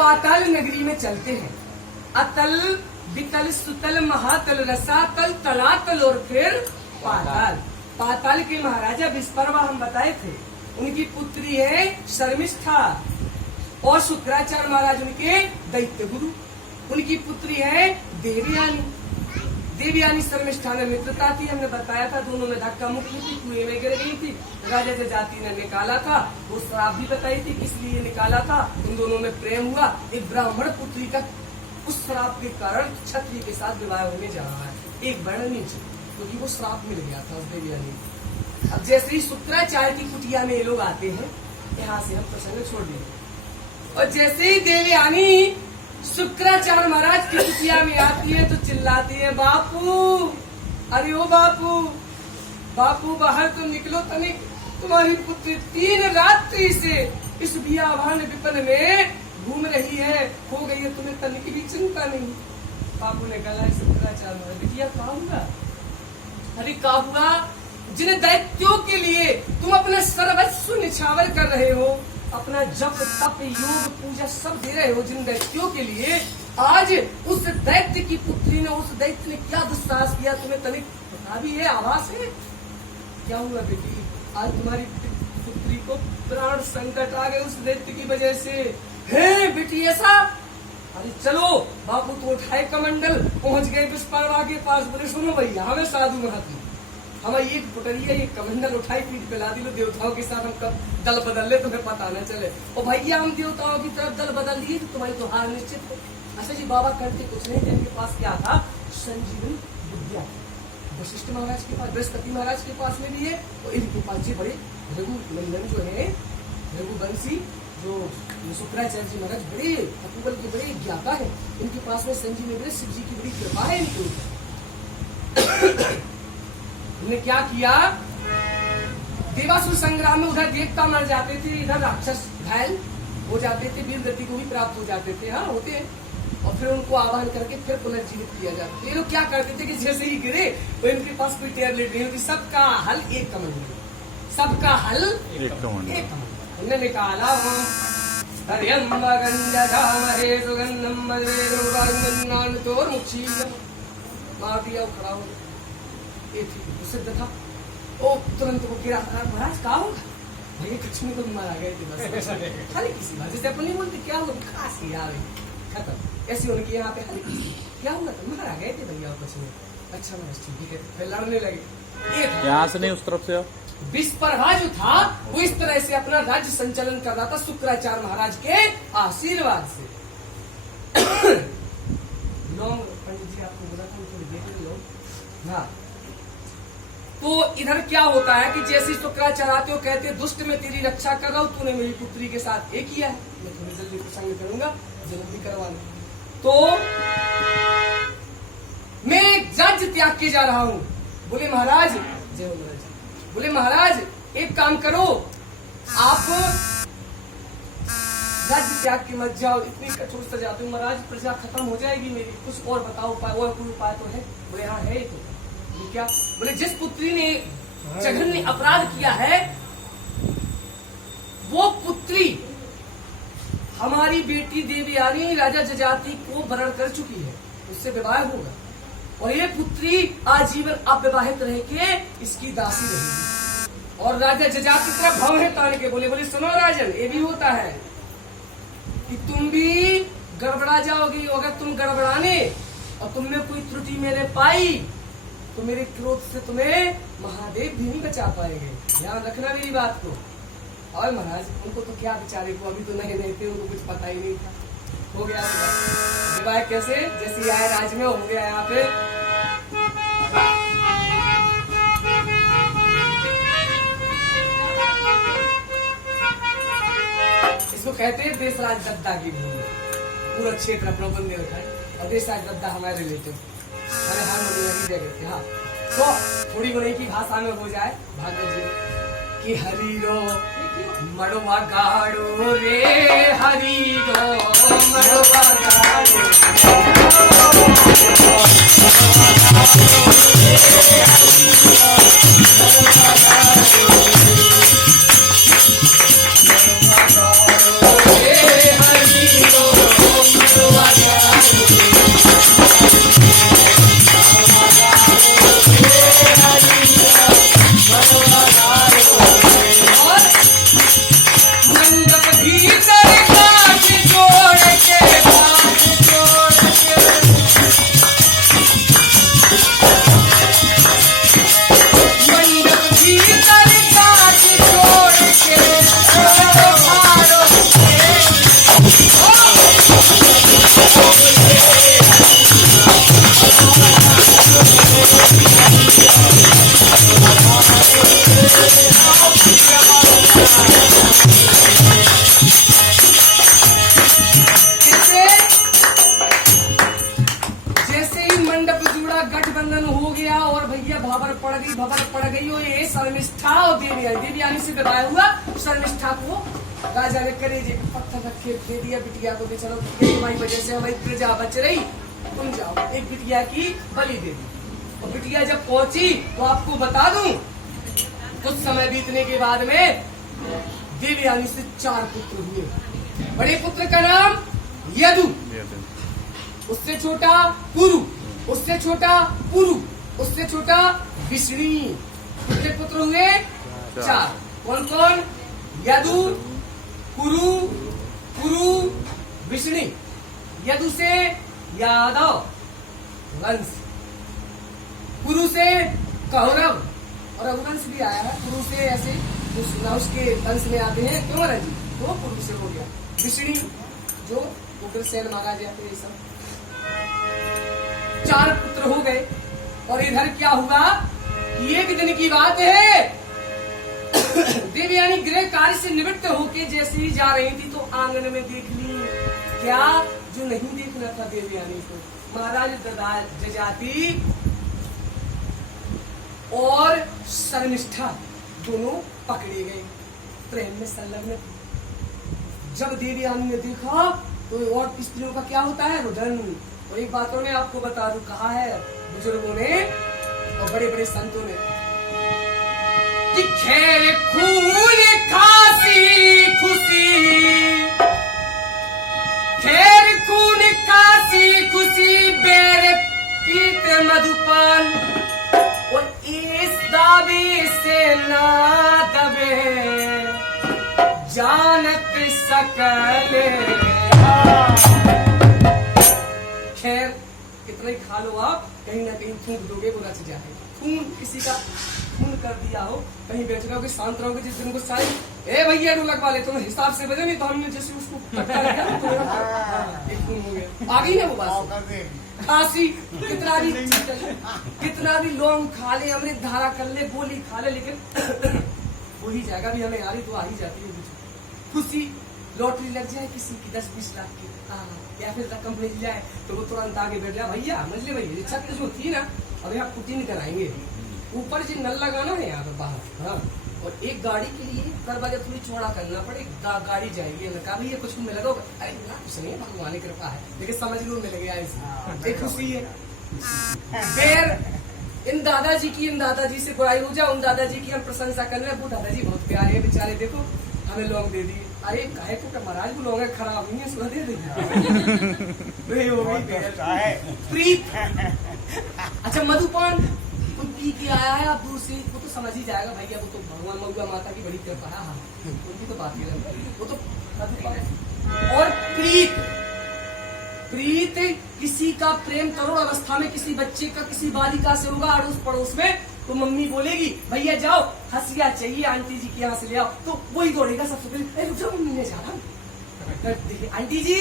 पाताल नगरी में चलते हैं। अतल वितल सुतल महातल रसातल तलातल और फिर पाताल। पाताल के महाराजा विस्परवा हम बताए थे, उनकी पुत्री है शर्मिष्ठा और शुक्राचार्य महाराज उनके दैत्य गुरु। उनकी पुत्री है देवयानी। देवयानी शर्मिष्ठा में मित्रता थी, हमने बताया था। दोनों में धक्का मुक्की थी, कुएं में गिर गई थी। राजा जजाति ने निकाला था, वो श्राप भी बताई थी किस लिए निकाला था। उन दोनों में प्रेम हुआ। एक ब्राह्मण पुत्री का उस श्राप के कारण क्षत्रिय के साथ विवाह होने जा रहा है, एक वर्ण नीचे, क्योंकि वो श्राप मिल गया था उस देवयानी। अब जैसे ही शुक्राचार्य की कुटिया में ये लोग आते हैं, यहाँ से हम प्रसंग छोड़ देंगे। और जैसे ही देवयानी शुक्राचार्य महाराज की कुटिया में आती है तो चिल्लाती है, बापू, अरे ओ बापू, बापू बाहर तो निकलो तनिक, तुम्हारी पुत्री 3 रात्रि से इस बियावान विपन में घूम रही है, हो गई है, तुम्हें तनिक भी चिंता नहीं। बापू ने कहा, शुक्राचार्य महाराज देखिए क्या हुआ? अरे क्या हुआ? जिन दैत्यों के लिए तुम अपने सर्वस्व निछावर कर रहे हो, अपना जप तप योग पूजा सब दे रहे हो जिन दैत्यों के लिए, आज उस दैत्य की पुत्री ने, उस दैत्य ने क्या दुस्साहस किया, तुम्हें तनिक पता भी है, आभास है? क्या हुआ बेटी? आज तुम्हारी पुत्री को प्राण संकट आ गए उस दैत्य की वजह से। है बेटी ऐसा? अरे चलो, बापू तो उठाए कमंडल, पहुंच गए विस्परवा के पास। बोले, सुनो भैया, हमें साधु महात्मा, हमें एक पुटरिया एक कमंडल उठाई, पीठ पे ला दी, लो देवताओं के साथ हम कब दल बदल ले तुम्हें पता न चले। और भैया हम देवताओं की तरफ दल बदल दिए तो तुम्हारी तो हार निश्चित है। अच्छा जी, बाबा करते कुछ नहीं थे, इनके पास क्या था? संजीवनी विद्या। वशिष्ठ महाराज के पास, बृहस्पति महाराज के पास में भी है, और इनके पास जी बड़े रघुनंदन जो है, रघुवंशी, जो शुक्राचार्य जी महाराज बड़े अकुबल के बड़े ज्ञाता है, इनके पास में संजीवनी बड़े शिव जी की बड़ी कृपा है इनके ऊपर। उन्हें क्या किया? देवासुर संग्राम में उधर देवता मर जाते थे, इधर राक्षस घायल हो जाते थे, वीर गति को भी प्राप्त हो जाते थे, हाँ होते हैं। और फिर उनको आवाहन करके फिर पुनर्जीवित किया जाता। ये लोग क्या करते थे कि जैसे ही गिरे तो इनके पास कोई टैबलेट नहीं होती, सबका हल एक कमंडल, सबका हल एक कमंडल। उन्हें निकाला, मार दिया, खड़ा हो प्रसिद्ध था। ओ तुरंत वो गिरा, महाराज क्या होगा? भैया कुछ नहीं, तो मारा गए थे बस, खाली किसी बात, जैसे अपन नहीं बोलते क्या हुआ, खांसी आ गई, खत्म, ऐसी उनकी यहाँ पे खाली किसी क्या हुआ, तो मारा गए थे भैया कुछ नहीं। अच्छा महाराज ठीक है, फिर लड़ने लगे। यहाँ से नहीं, उस तरफ से। विस्परवा जो था वो इस तरह से अपना राज्य संचालन कर रहा था शुक्राचार्य महाराज के आशीर्वाद से। पंडित जी आपको बोला था थोड़ी देख लो। हाँ, तो इधर क्या होता है कि जैसे शुक्राचार्य आते हो, कहते दुष्ट में तेरी रक्षा कर रहा हूँ, तूने मेरी पुत्री के साथ एक किया है, मैं थोड़ी जल्दी प्रसंग करूंगा, जल्दी करवा लो। तो मैं राज्य त्याग के जा रहा हूँ। बोले महाराज, जय हो महाराज। बोले महाराज एक काम करो, आप राज्य त्याग के मत जाओ, इतनी कठोर सजा दूं महाराज, प्रजा खत्म हो जाएगी मेरी, कुछ और बताओ उपाय, और कोई उपाय तो है? बोले हाँ है। तो क्या? बोले जिस पुत्री ने जघन्य अपराध किया है, वो पुत्री हमारी बेटी देवयानी राजा जजाति को वरण कर चुकी है, उससे विवाह होगा, और ये पुत्री आजीवन अविवाहित रह के इसकी दासी रहेगी। और राजा जजाति की तरफ भाव है ताने के। बोले सुनो राजन, ये भी होता है कि तुम भी गड़बड़ा जाओगी, अगर तुम गड़बड़ाने और तुमने कोई त्रुटि मेरे पाई तो मेरे क्रोध से तुम्हें महादेव भी नहीं बचा पाएंगे, ध्यान रखना मेरी बात को। और महाराज उनको तो क्या बेचारे को, अभी तो नहीं रहते, उनको कुछ पता ही नहीं था। हो गया विवाह कैसे, जैसे आए राज में हो गया यहाँ पे। इसको कहते हैं देशराज दद्दा की भूमि, पूरा क्षेत्र अपना बंदे होता है, और देशराज दद्दा हमारे रिलेटिव, हमारे हारमोनियम जगह। हाँ, तो थोड़ी बड़ी की भाषा में हो जाए भागवत जी कि हरि रो मड़वा गाड़ो रे, हरि रो मड़वा गाड़ो, हरि रो भवर पड़ गई हो ये शर्मिष्ठा और देवयानी से विवाह हुआ। शर्मिष्ठा को राजा ने करेजे पे पत्थर रखे दे दिया बिटिया को, चलो तुम्हारी वजह से हमारी प्रजा बच रही, तुम जाओ। एक बिटिया की बलि दे दी और बिटिया जब पहुंची तो आपको बता दूं कुछ समय बीतने के बाद में देवयानी से 4 पुत्र हुए। बड़े पुत्र का नाम यदु, उससे छोटा पुरु, उससे छोटा पुरु, उससे छोटा विष्णी। कितने पुत्र हुए? 4। कौन कौन? यदु, पुरु, पुरु, विष्णी। यदु से यादव वंश, पुरु से कौरव और रघुवंश भी आया है। पुरु से ऐसे जो सुनाउस के वंश में आते हैं क्यों महाराज जी, तो पुरु से हो गया। विष्णी जो उग्रसेन महाराज आते हैं, सब 4 पुत्र हो गए। और इधर क्या हुआ कि एक दिन की बात है, देवयानी गृह कार्य से निवृत्त होके जैसे ही जा रही थी तो आंगन में देख ली क्या जो नहीं देखना था देवयानी को। महाराज जजाति और शर्मिष्ठा दोनों पकड़े गए, प्रेम में संलग्न थे। जब देवयानी ने देखा तो और स्त्रियों का क्या होता है, रुदन। और एक बातों में आपको बता दूं, कहा है बुजुर्गों ने और बड़े बड़े संतों ने कि खैर खून खासी खुशी, खैर खून खासी खुशी बेर पीत मधुपान, और इस दावे से ना दबे जानत सकल। खैर कितना ही खा लो आप, कहीं ना कहीं थूक दोगे वो रच जाएगा। खून किसी का खून कर दिया हो, कहीं बैठ रहोगे शांत रहोगे, जिस दिन को साई ए भैया ढोलक वाले तुम हिसाब से बजे नहीं तो हमने जैसे उसको पट्टा लगा तो एक खून हो गया। आ गई ना वो बात। खांसी कितना भी लौंग खा ले, अमृत धारा कर ले, गोली खा ले, लेकिन हो ही जाएगा। भी हमें आ रही तो आ ही जाती है। खुशी लॉटरी लग जाए किसी की 10-20 लाख की, या फिर रकम मिल जाए तो वो तुरंत आगे बैठ जाए, भैया मजले भैया छत जो थी ना अब यहाँ पुटिन कराएंगे, ऊपर से नल लगाना है यहाँ पर बाहर। हाँ, और एक गाड़ी के लिए दरवाजा थोड़ी चौड़ा करना पड़े, गाड़ी जाएगी। कहा भैया कुछ मिलेगा? अरे ना कुछ नहीं, भगवान की कृपा है, लेकिन समझ लो मिल गया इससे खुशी है। फिर इन दादाजी से बुराई हो जाए, उन दादाजी की हम प्रशंसा कर रहे हैं, वो दादाजी बहुत प्यारे हैं बेचारे, देखो हमें लौंग दे दिए। अरे काहे को महाराज को लौंग खराब नहीं है, सुना दे प्रीत। अच्छा मधुपान कोई पी के आया है आप दूर से, वो तो समझ ही जाएगा भैया, वो तो भगवान मऊआ माता की बड़ी कृपा है। हाँ उनकी तो बात ही नहीं, वो तो मधुपान। और प्रीत, प्रीत किसी का प्रेम तरुण अवस्था में किसी बच्चे का किसी बालिका से होगा अड़ोस पड़ोस में, तो मम्मी बोलेगी भैया जाओ हंसिया चाहिए आंटी जी के यहाँ से ले आओ, तो वही दौड़ेगा सबसे पहले, रुक जाओ मम्मी ने जाना। देखिए आंटी जी,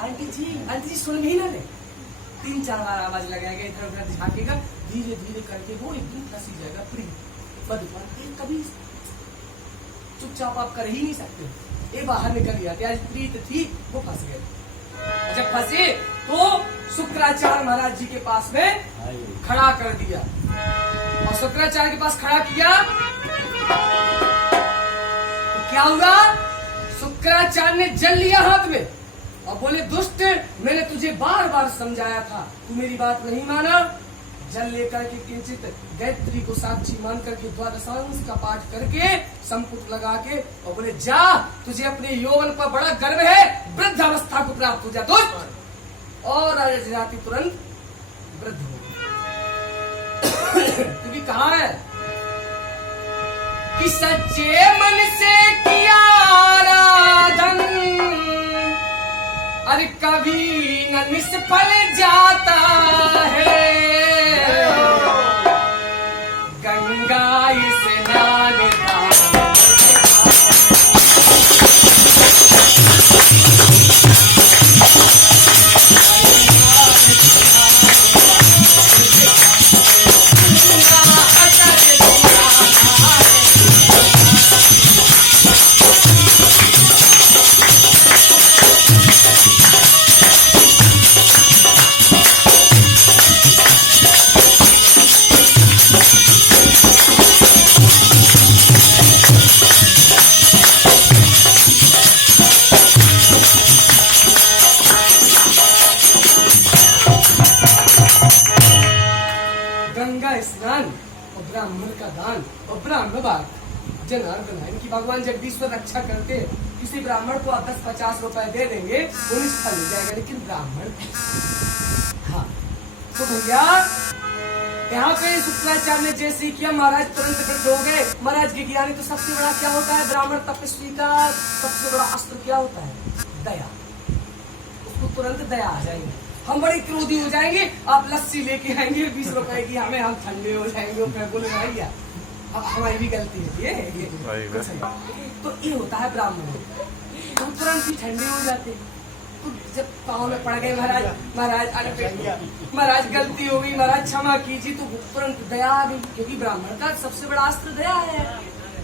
आंटी जी, आंटी जी सुन भी ना ले, 3-4 बार आवाज लगाएगा, इधर उधर झाकेगा, धीरे धीरे करके वो एकदम फंसी जाएगा। प्रीत मधुपान कभी चुपचाप आप कर ही नहीं सकते, ये बाहर निकल गया। आज प्रीत थी वो फंस गए, जब फंसे तो शुक्राचार्य महाराज जी के पास में खड़ा कर दिया, और शुक्राचार्य के पास खड़ा किया तो क्या हुआ, शुक्राचार्य ने जल लिया हाथ में और बोले दुष्ट, मैंने तुझे बार बार समझाया था, तू मेरी बात नहीं माना। जल लेकर के किंचित गायत्री को साक्षी मान करके द्वादशांश का पाठ करके संपुट लगा के और बोले जा, तुझे अपने यौवन पर बड़ा गर्व है, वृद्ध अवस्था को प्राप्त हो जा दुष्ट। और राजा जजाति तुरंत वृद्ध हो क्योंकि कहा है कि सच्चे मन से किया आराधन, अरे कभी न निष्फल जाता है, गंगा स्नान ब्राह्मण का दान और ब्राह्मण बाग जनार्दन है। इनकी भगवान जगदीश्वर रक्षा करते हैं। किसी ब्राह्मण को आप 10-50 रुपए दे देंगे वो निष्फल हो जाएगा, लेकिन ब्राह्मण हाँ। तो भैया यहाँ पे शुक्राचार्य ने जैसे किया, महाराज तुरंत प्रकट हो गए। महाराज के ज्ञानी तो सबसे बड़ा क्या होता है, ब्राह्मण तपस्वी का सबसे बड़ा अस्त्र क्या होता है, दया। उसको तुरंत दया आ जाएगी। हम बड़े क्रोधी हो जाएंगे, आप लस्सी लेके आएंगे 20 रुपए की, हमें हम ठंडे हो जाएंगे। फिर बोले भैया अब हमारी भी गलती है ये तो ये होता है ब्राह्मण, हम तुरंत ही ठंडे हो जाते। तो जब पाँव में पड़ गए महाराज, महाराज अरे महाराज गलती हो गई, महाराज क्षमा कीजिए, तो तुरंत दया आ गई, क्योंकि ब्राह्मण का सबसे बड़ा अस्त्र दया है।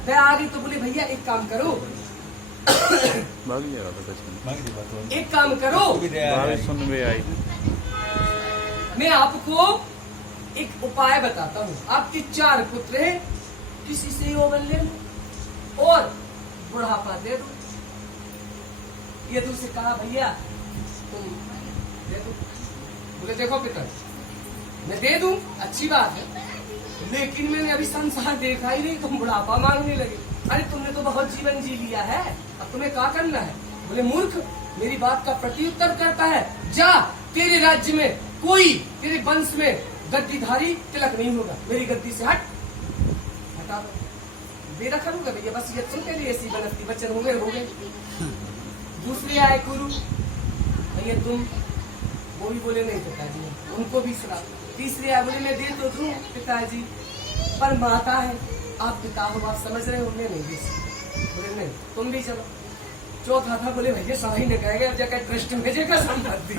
दया आ गई तो बोले भैया एक काम करो, एक काम करो, मैं आपको एक उपाय बताता हूँ। आपके 4 पुत्र हैं, किसी से ही ओवन ले लो और बुढ़ापा दे दो। यदु से कहा भैया तुम दे दो। बोले देखो पिता मैं दे दूं, अच्छी बात है, लेकिन मैंने अभी संसार देखा ही नहीं, तुम बुढ़ापा मांगने लगे। अरे तुमने तो बहुत जीवन जी लिया है, अब तुम्हें क्या करना है। बोले मूर्ख, मेरी बात का प्रत्युत्तर करता है, जा तेरे राज्य में कोई तेरे वंश में गद्दीधारी तिलक नहीं होगा, मेरी गद्दी से हट, हटा दो। बेरखा होगा भैया, बस ये सुनते लिए ऐसी बनती बच्चन हो गए। दूसरे आए गुरु, भैया तुम, वो भी बोले नहीं पिताजी, उनको भी श्राप। तीसरे आए, बोले मैं दे तो दूं पिताजी, पर माता है, आप पिता हो, आप समझ रहे हो, मैं नहीं दे सकती। बोले नहीं तुम भी चलो। चौथा था, बोले भैया सही निकल गए, अब जाकर ट्रस्ट भेजेगा संपत्ति।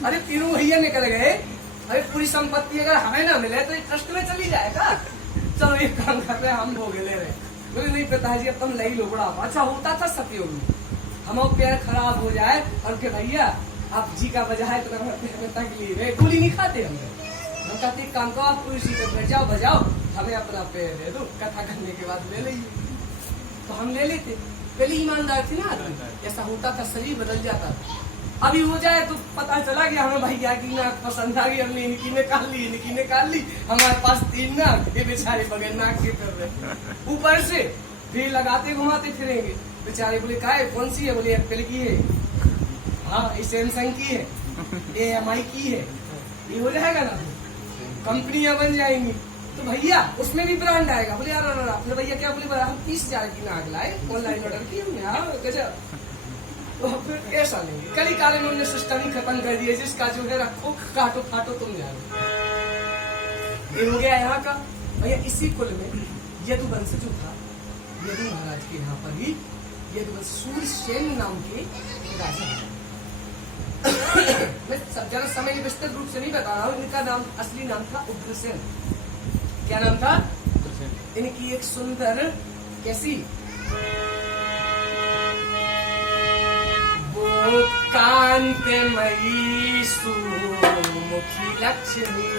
अरे तीनों भैया निकल गए, अरे पूरी संपत्ति अगर हमें ना मिले तो ट्रस्ट में चली जाएगा। चलो एक काम कर रहे, हम भोग ले रहे। बोले नहीं पिताजी अब तुम लई लो बुढ़ापा। अच्छा होता था सतयुग में, हमारा पैर खराब हो जाए और के भैया आप जी का बजाय तो हमें तकलीफ है, गोली नहीं खाते हम कहते काम को आप कुर्सी पे बैठ जाओ, बजाओ, हमें अपना पैर दे दो, कथा करने के बाद ले लीजिए। तो हम ले लेते, पहले ईमानदार थे ना आदमी, ऐसा होता था, शरीर बदल जाता था। अभी हो जाए तो पता चला कि हमें भैया की नाक पसंद आ गई, हमने इनकी निकाल ली, हमारे पास 3 नाक, ये बेचारे बगैर नाक के कर रहे, ऊपर से भी लगाते घुमाते फिरेंगे। बेचारे बोले का है, कौन सी है, बोले एप्पल की है, हाँ ये सैमसंग की है, ये MI की है, ये हो जाएगा ना, कंपनियां बन जाएंगी। तो भैया उसमें भी ब्रांड आएगा। बोले यार फिर भैया क्या, बोले हम 30,000 की नाक लाए, ऑनलाइन ऑर्डर की हमने, तो फिर कैसा लेंगे। कली काल इन्होंने सिस्टम ही खत्म कर दिया, जिसका जो है रखो काटो फाटो तुम जानो। ये हो गया यहाँ का। भैया इसी कुल में यदुवंश जो था, यदु महाराज के यहाँ पर ही यदुवंश सूरसेन नाम के राजा है। मैं सब जरा समय विस्तृत रूप से नहीं बता रहा हूँ, इनका नाम असली नाम था उग्रसेन। क्या नाम था इनकी? एक सुंदर कैसी कांतमयी सुमुखी लक्ष्मी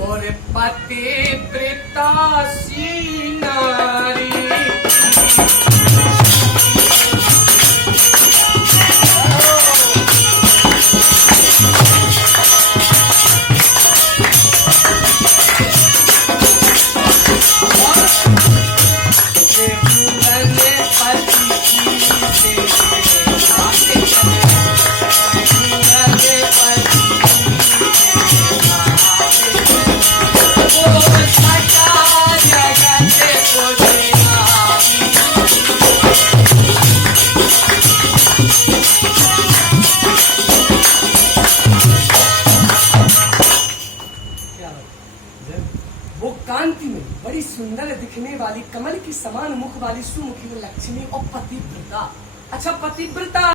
और पतिव्रता सी नारी। वो कांति में बड़ी सुंदर दिखने वाली, कमल की समान मुख वाली सुमुखी लक्ष्मी और पतिव्रता। अच्छा पतिव्रता